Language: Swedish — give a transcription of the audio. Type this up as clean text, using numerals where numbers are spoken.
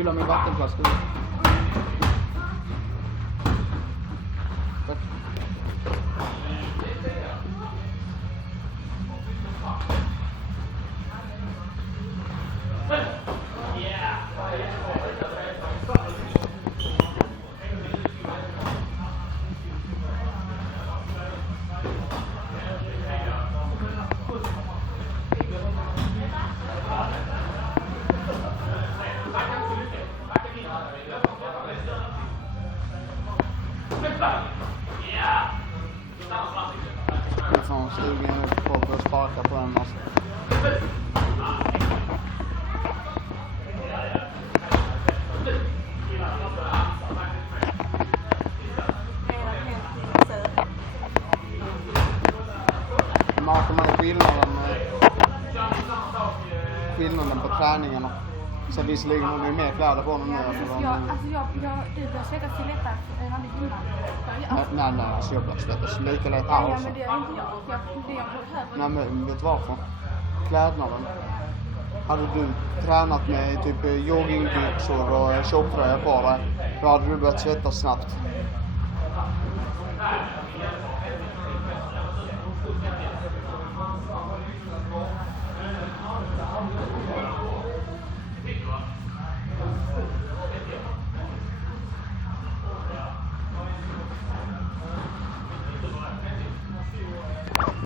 fylla min vattenflaska. Tack. Nu får hon sugen på att börja sparka på den alltså. Märker man skillnaden på träningarna? Så visserligen har vi mer kläder på nu. Du börjar svettas till lättare än aldrig innan. Nej, alltså jag börjar svettas lika lätt här också. Ja, men det gör inte jag. Det jag behöver. Nej, men vet du varför? Klädnaden. Hade du tränat med typ joggingbyxor och tjocktröja på dig, då hade du börjat svettas snabbt.